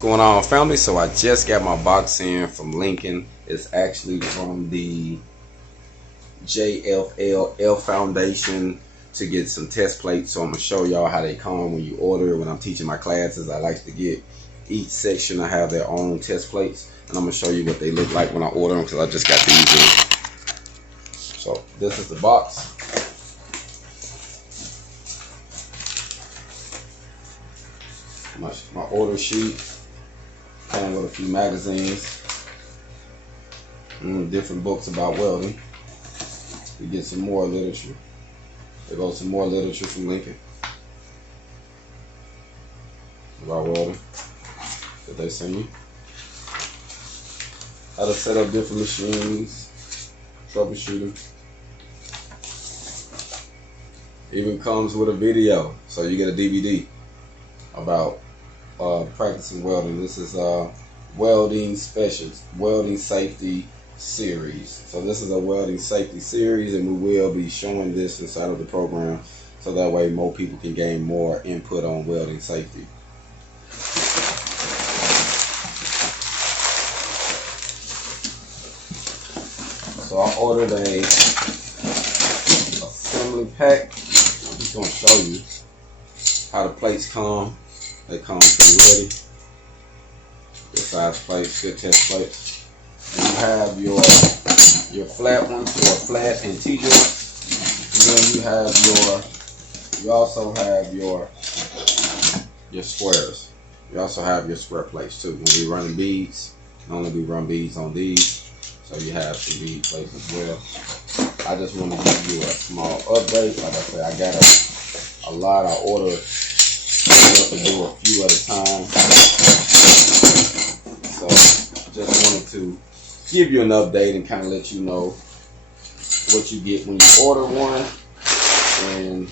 Going on, family? So I just got my box in from Lincoln. It's actually from the JFL Foundation to get some test plates. So I'm gonna show y'all how they come when you order. When I'm teaching my classes, I like to get each section to have their own test plates, and I'm gonna show you what they look like when I order them because I just got these in. So this is the box. My order sheet. Came with a few magazines, different books about welding. We get some more literature. There goes some more literature from Lincoln about welding that they send you. How to set up different machines, troubleshooting. Even comes with a video, so you get a DVD about practicing welding. This is welding specials, welding safety series. So this is a welding safety series, and we will be showing this inside of the program, so that way more people can gain more input on welding safety. So I ordered a assembly pack. I'm just going to show you how the plates come. They come pretty ready. Good size plates, good test plates. And you have your flat ones for flat and T-joints. And then you also have your squares. You also have your square plates too. When we running beads, only we run beads on these. So you have some bead plates as well. I just want to give you a small update. Like I said, I got a lot of orders to do a few at a time, so just wanted to give you an update and kind of let you know what you get when you order one and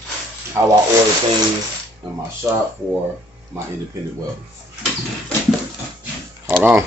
how I order things in my shop for my independent welding. Hold on.